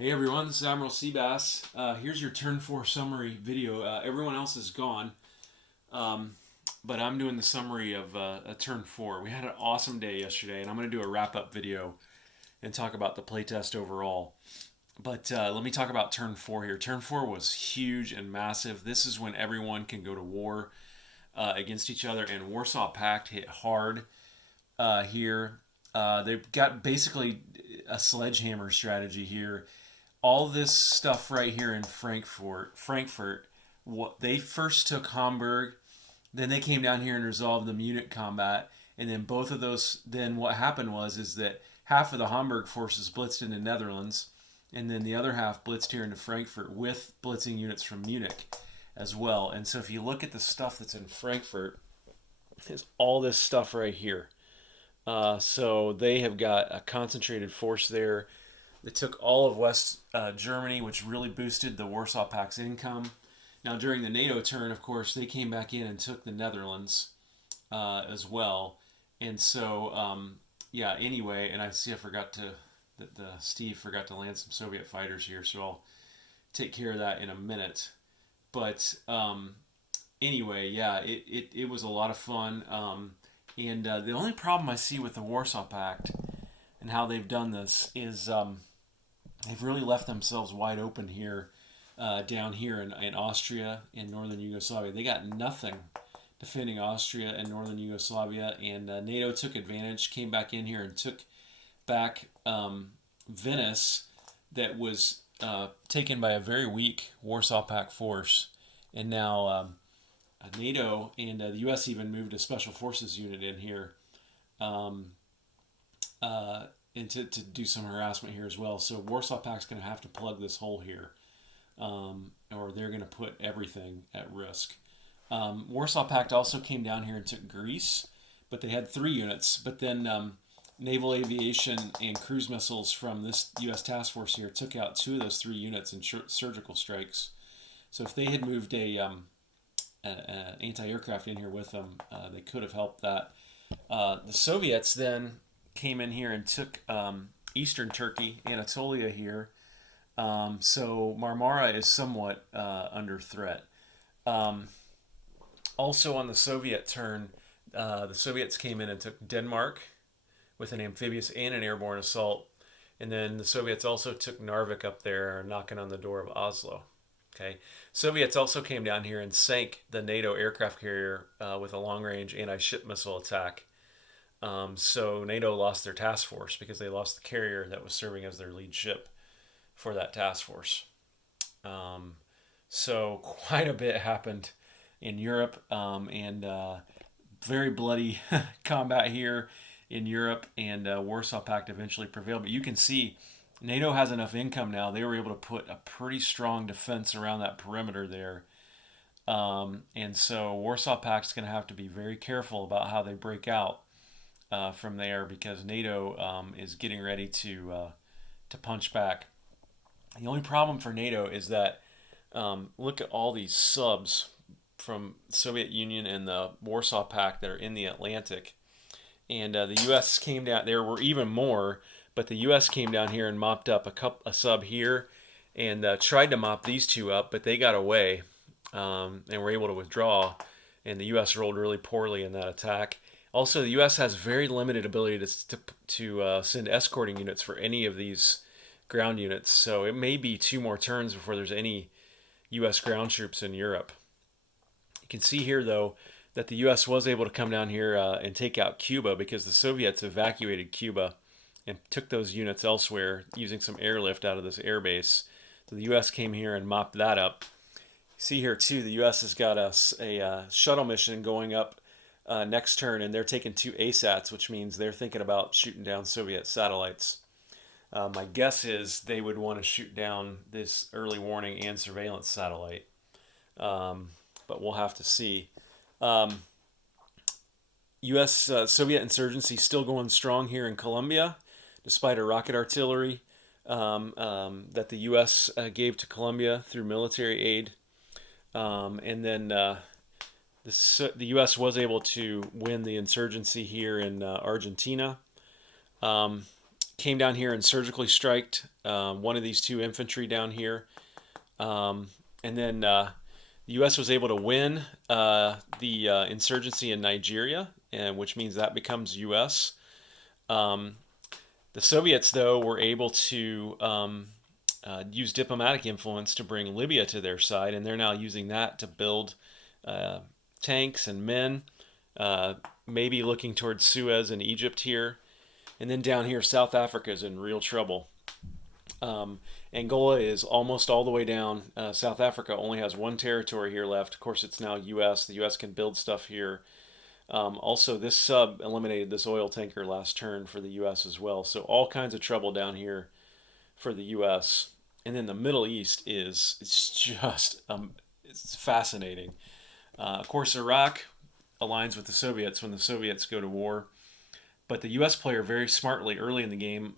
Hey everyone, this is Admiral Seabass. Here's your Turn 4 summary video. Everyone else is gone, um, but I'm doing the summary of a Turn 4. We had an awesome day yesterday, and I'm going to do a wrap-up video and talk about the playtest overall. But let me talk about Turn 4 here. Turn 4 was huge and massive. This is when everyone can go to war against each other, and Warsaw Pact hit hard here. They've got basically a sledgehammer strategy here. All this stuff right here in Frankfurt, what they first took Hamburg, then they came down here and resolved the Munich combat, and then both of those. Then what happened is that half of the Hamburg forces blitzed into Netherlands, and then the other half blitzed here into Frankfurt with blitzing units from Munich as well. And so if you look at the stuff that's in Frankfurt, is all this stuff right here. So they have got a concentrated force there. They took all of West Germany, which really boosted the Warsaw Pact's income. Now, during the NATO turn, of course, they came back in and took the Netherlands as well. And so, yeah, anyway, and I see I forgot to, that Steve forgot to land some Soviet fighters here, so I'll take care of that in a minute. But anyway, yeah, it was a lot of fun. And the only problem I see with the Warsaw Pact and how they've done this is they've really left themselves wide open here, down here in Austria and northern Yugoslavia. They got nothing defending Austria and northern Yugoslavia, and NATO took advantage, came back in here and took back Venice, that was taken by a very weak Warsaw Pact force, and now NATO and the U.S. even moved a special forces unit in here. And to do some harassment here as well. So Warsaw Pact's going to have to plug this hole here, or they're going to put everything at risk. Warsaw Pact also came down here and took Greece, but they had 3 units. But then naval aviation and cruise missiles from this U.S. task force here took out 2 of those 3 units in surgical strikes. So if they had moved an anti-aircraft in here with them, they could have helped that. The Soviets then came in here and took eastern Turkey, Anatolia here. So Marmara is somewhat under threat. Also on the Soviet turn, the Soviets came in and took Denmark with an amphibious and an airborne assault. And then the Soviets also took Narvik up there, knocking on the door of Oslo. Okay. Soviets also came down here and sank the NATO aircraft carrier with a long-range anti-ship missile attack. So NATO lost their task force because they lost the carrier that was serving as their lead ship for that task force. So quite a bit happened in Europe, and very bloody combat here in Europe, and Warsaw Pact eventually prevailed. But you can see NATO has enough income now. They were able to put a pretty strong defense around that perimeter there. And so Warsaw Pact's going to have to be very careful about how they break out from there, because NATO is getting ready to punch back. The only problem for NATO is that look at all these subs from the Soviet Union and the Warsaw Pact that are in the Atlantic, and the U.S. came down. There were even more, but the U.S. came down here and mopped up a sub here, and tried to mop these 2 up, but they got away and were able to withdraw. And the U.S. rolled really poorly in that attack. Also, the U.S. has very limited ability to send escorting units for any of these ground units, so it may be 2 more turns before there's any U.S. ground troops in Europe. You can see here, though, that the U.S. was able to come down here and take out Cuba, because the Soviets evacuated Cuba and took those units elsewhere using some airlift out of this air base. So the U.S. came here and mopped that up. See here, too, the U.S. has got a shuttle mission going up next turn, and they're taking 2 ASATs, which means they're thinking about shooting down Soviet satellites. My guess is they would want to shoot down this early warning and surveillance satellite, but we'll have to see. U.S. Soviet insurgency still going strong here in Colombia, despite a rocket artillery that the U.S. Gave to Colombia through military aid. And then the U.S. was able to win the insurgency here in Argentina. came down here and surgically striked one of these two infantry down here. And then the U.S. was able to win the insurgency in Nigeria, and which means that becomes U.S. Um, the Soviets, though, were able to use diplomatic influence to bring Libya to their side, and they're now using that to build tanks and men, maybe looking towards Suez and Egypt here. And then down here, South Africa is in real trouble. Angola is almost all the way down. South Africa only has one territory here left. Of course, it's now U.S. The U.S. can build stuff here. Also, this sub eliminated this oil tanker last turn for the U.S. as well. So all kinds of trouble down here for the U.S. And then the Middle East it's just it's fascinating. Of course, Iraq aligns with the Soviets when the Soviets go to war. But the U.S. player very smartly early in the game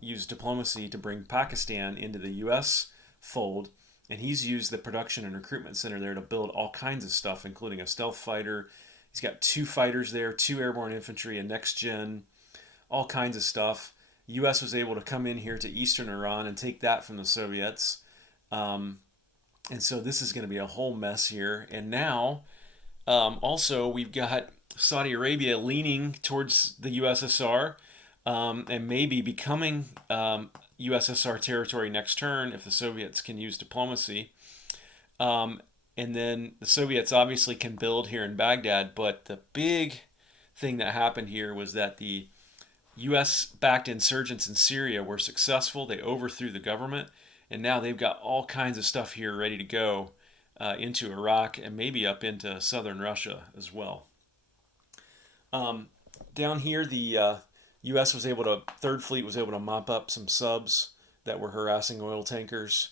used diplomacy to bring Pakistan into the U.S. fold. And he's used the production and recruitment center there to build all kinds of stuff, including a stealth fighter. He's got 2 fighters there, 2 airborne infantry, a next gen, all kinds of stuff. The U.S. was able to come in here to eastern Iran and take that from the Soviets. And so this is going to be a whole mess here. And now, also, we've got Saudi Arabia leaning towards the USSR and maybe becoming USSR territory next turn if the Soviets can use diplomacy. And then the Soviets obviously can build here in Baghdad, but the big thing that happened here was that the U.S.-backed insurgents in Syria were successful. They overthrew the government, and now they've got all kinds of stuff here ready to go into Iraq and maybe up into southern Russia as well. Down here, the U.S. was able to, Third Fleet was able to mop up some subs that were harassing oil tankers.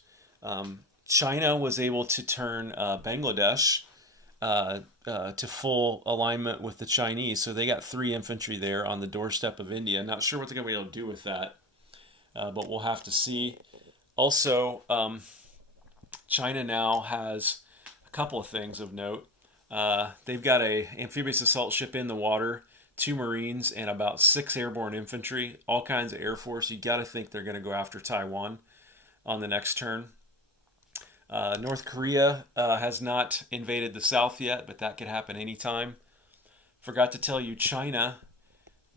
China was able to turn Bangladesh to full alignment with the Chinese. So they got 3 infantry there on the doorstep of India. Not sure what they're going to be able to do with that, but we'll have to see. Also, China now has a couple of things of note. They've got a amphibious assault ship in the water, 2 Marines, and about 6 airborne infantry, all kinds of Air Force. You got to think they're going to go after Taiwan on the next turn. North Korea has not invaded the South yet, but that could happen anytime. Forgot to tell you, China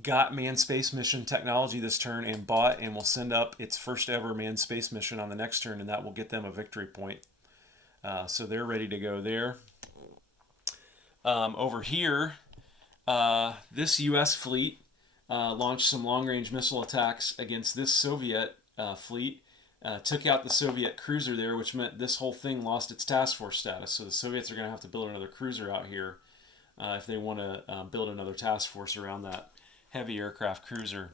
got manned space mission technology this turn and bought and will send up its first ever manned space mission on the next turn, and that will get them a victory point. So they're ready to go there. Over here, this U.S. fleet launched some long-range missile attacks against this Soviet fleet. Took out the Soviet cruiser there, which meant this whole thing lost its task force status. So the Soviets are going to have to build another cruiser out here if they want to build another task force around that heavy aircraft cruiser.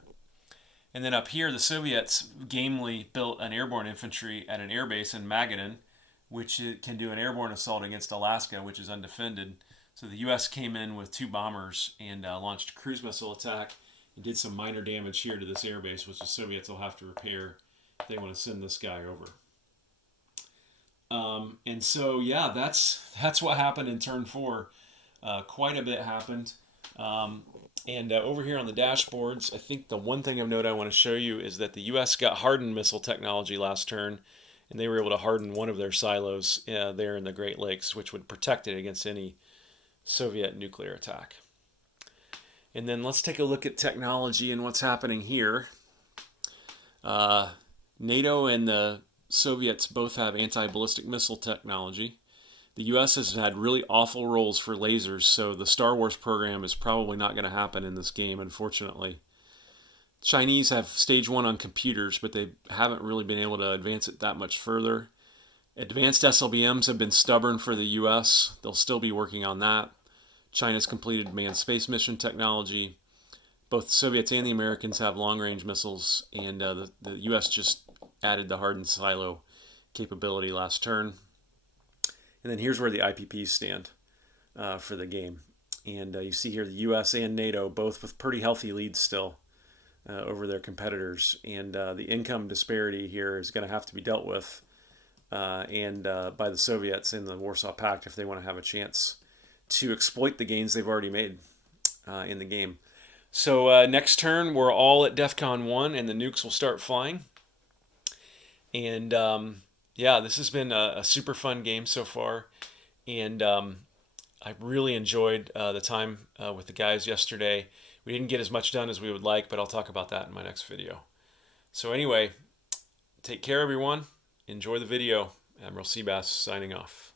And then up here, the Soviets gamely built an airborne infantry at an airbase in Magadan, which can do an airborne assault against Alaska, which is undefended. So the U.S. came in with 2 bombers and launched a cruise missile attack and did some minor damage here to this airbase, which the Soviets will have to repair. They want to send this guy over. And so, yeah, that's what happened in turn 4. Quite a bit happened. And over here on the dashboards, I think the one thing of note I want to show you is that the U.S. got hardened missile technology last turn, and they were able to harden one of their silos there in the Great Lakes, which would protect it against any Soviet nuclear attack. And then let's take a look at technology and what's happening here. NATO and the Soviets both have anti-ballistic missile technology. The U.S. has had really awful rolls for lasers, so the Star Wars program is probably not going to happen in this game, unfortunately. Chinese have stage 1 on computers, but they haven't really been able to advance it that much further. Advanced SLBMs have been stubborn for the U.S. They'll still be working on that. China's completed manned space mission technology. Both the Soviets and the Americans have long-range missiles, and the U.S. just added the hardened silo capability last turn. And then here's where the IPPs stand for the game. And you see here the U.S. and NATO both with pretty healthy leads still over their competitors. And the income disparity here is going to have to be dealt with and by the Soviets in the Warsaw Pact if they want to have a chance to exploit the gains they've already made in the game. So next turn, we're all at DEFCON 1, and the nukes will start flying. And yeah, this has been a super fun game so far. And I really enjoyed the time with the guys yesterday. We didn't get as much done as we would like, but I'll talk about that in my next video. So anyway, take care, everyone. Enjoy the video. Admiral Seabass signing off.